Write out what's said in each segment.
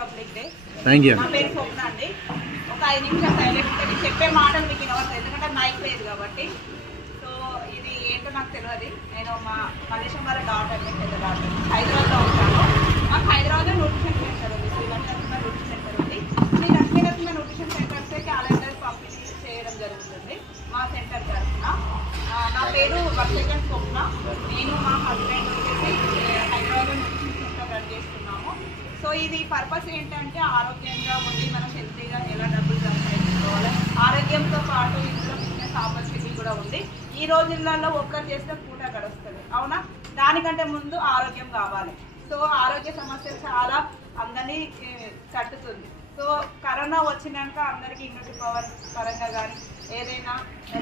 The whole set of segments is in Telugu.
Republic day. Thank you. నా పేరు స్వప్న అండి. ఒక 5 నిమిషాలు సైలెంట్ ఉంటే చెప్పే మాటలు మీకు వినవద్దు, ఎందుకంటే మైక్ లేదు కాబట్టి. సో ఇది ఏంటో నాకు తెలియదు. నేను మా మలేషియా వాళ్ళ డాటర్, పెద్ద డాటర్, హైదరాబాద్లో ఉంటాను. మాకు హైదరాబాద్లో న్యూట్రిషన్ సెంటర్ ఉంది, శ్రీ లక్ష్మీ న్యూట్రిషన్ సెంటర్ ఉంది. శ్రీ లక్ష్మీ న్యూట్రిషన్ సెంటర్సే క్యాలెండర్ పంపిణీ చేయడం జరుగుతుంది మా సెంటర్ తరఫున. నా పేరు వర్షకన్ స్వప్న. నేను మా హస్బెండ్ వచ్చేసి హైదరాబాద్లో న్యూట్రిషన్ సెంటర్ రన్ చేస్తున్నాము. సో ఇది పర్పస్ ఏంటంటే ఆరోగ్యంగా ఉండి మనం హెల్తీగా ఎలా డబ్బులు సంపాదించుకోవాలి, ఆరోగ్యంతో పాటు ఇందులో బిజినెస్ ఆపర్చునిటీ కూడా ఉంది. ఈ రోజులలో ఒక్కరు చేస్తే పూట గడుస్తుంది, అవునా? దానికంటే ముందు ఆరోగ్యం కావాలి. సో ఆరోగ్య సమస్య చాలా అందరినీ తట్టుతుంది. సో కరోనా వచ్చినాక అందరికీ ఇమ్యూనిటీ పవర్ పరంగా కానీ ఏదైనా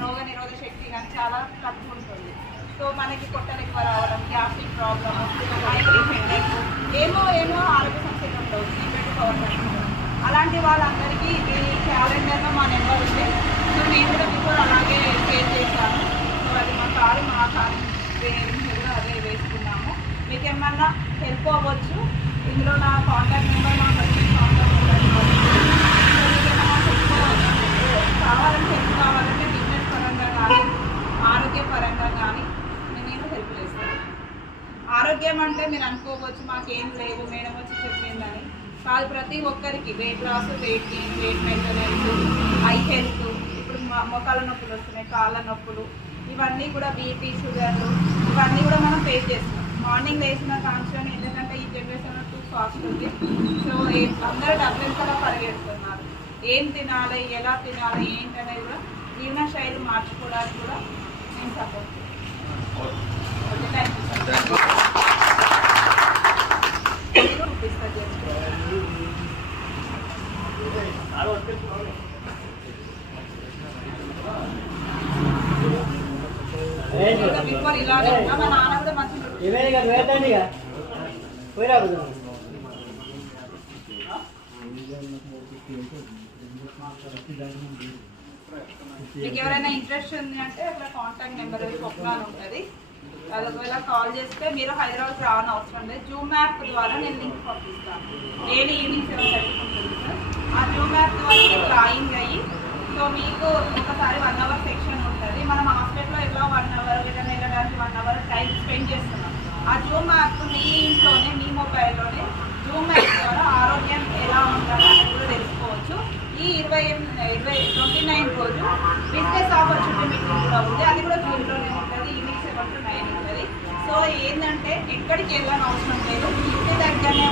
రోగ నిరోధక శక్తి కానీ చాలా తక్కువ ఉంటుంది. సో మనకి పొట్టలు ఎక్కువ రావడం, గ్యాస్ట్రిక్ ప్రాబ్లమ్, ఏమో ఆరోగ్య సమస్యలు ఉండవు ఇమ్యూనిటీ పవర్ తక్కువ. అలాంటి వాళ్ళందరికీ ఈ క్యాలెండర్లో మా నెంబర్ ఉంది. సో నేను కూడా మీకు అలాగే షేర్ చేశాను. సో అది మా కారు కూడా అదే వేసుకున్నాము. మీకు ఏమన్నా హెల్ప్ అవ్వచ్చు. ఇందులో నా కాంటాక్ట్ నెంబర్, మా హస్బెండ్ కాంటాక్ట్ నెంబర్ కావాలంటే హెల్ప్ కావాలంటే బిజినెస్ పరంగా కానీ ఆరోగ్యపరంగా కానీ నేను హెల్ప్ చేస్తాను. ఆరోగ్యం అంటే మీరు అనుకోవచ్చు మాకేం లేదు మేడం వచ్చి చెప్పిందని కాదు. ప్రతి ఒక్కరికి weight loss, weight gain, weight maintenance, eye health, ఇప్పుడు మొక్కల నొప్పులు వస్తున్నాయి, కాళ్ళ నొప్పులు, ఇవన్నీ కూడా బీపీ, షుగర్లు, ఇవన్నీ కూడా మనం ఫేస్ చేస్తున్నాం. మార్నింగ్ వేసిన కాన్షియస్ ఎందుకంటే ఈ జనరేషన్ టూ ఫాస్ట్ ఉంది. సో అందరూ డబ్బులు కూడా పరిగెడుతున్నారు. ఏం తినాలి, ఎలా తినాలి, ఏంటనేది కూడా జీవన శైలి మార్చుకోవడానికి కూడా నేను సపోర్ట్ చేస్తాను. Okay, thank you sir. Before ఇలాగే ఉన్నా మా నాన్న కూడా మంచిగా మీకు ఎవరైనా ఇంట్రెస్ట్ ఉంది అంటే అక్కడ కాంటాక్ట్ నెంబర్ స్వప్న ఉంటుంది. అది ఒకవేళ కాల్ చేస్తే మీరు హైదరాబాద్ రావని అవసరం లేదు. జూమ్ యాప్ ద్వారా నేను లింక్ పంపిస్తాను. డైలీ ఈవినింగ్ 7:30 ఉంటుంది సార్. ఆ జూమ్ యాప్ ద్వారా మీకు లాగిన్ అయ్యి సో మీకు ఒకసారి 1 అవర్ సెక్షన్ ఉంటుంది. మనం హాస్పిటల్లో ఎలా 1 అవర్ రిటర్న్ వెళ్ళడానికి 1 అవర్ టైం స్పెండ్ చేస్తున్నాం. ఆ జూమ్ యాప్ మీ ఇంట్లోనే మీ మొబైల్లోనే జూమ్ యాప్ ద్వారా ఆరోగ్యం ఎలా ఉండాలని కూడా తెలుసుకోవచ్చు. ఈ 29 రోజు బిజినెస్ ఆపర్చునిటీ మీటింగ్ కూడా ఉంది. అది కూడా జూమ్లోనే ఉంటుంది. ఈవినింగ్ 7 to 9 ఉంటుంది. సో ఏంటంటే ఎక్కడికి వెళ్ళని అవసరం లేదు, ఇంటి దగ్గరనే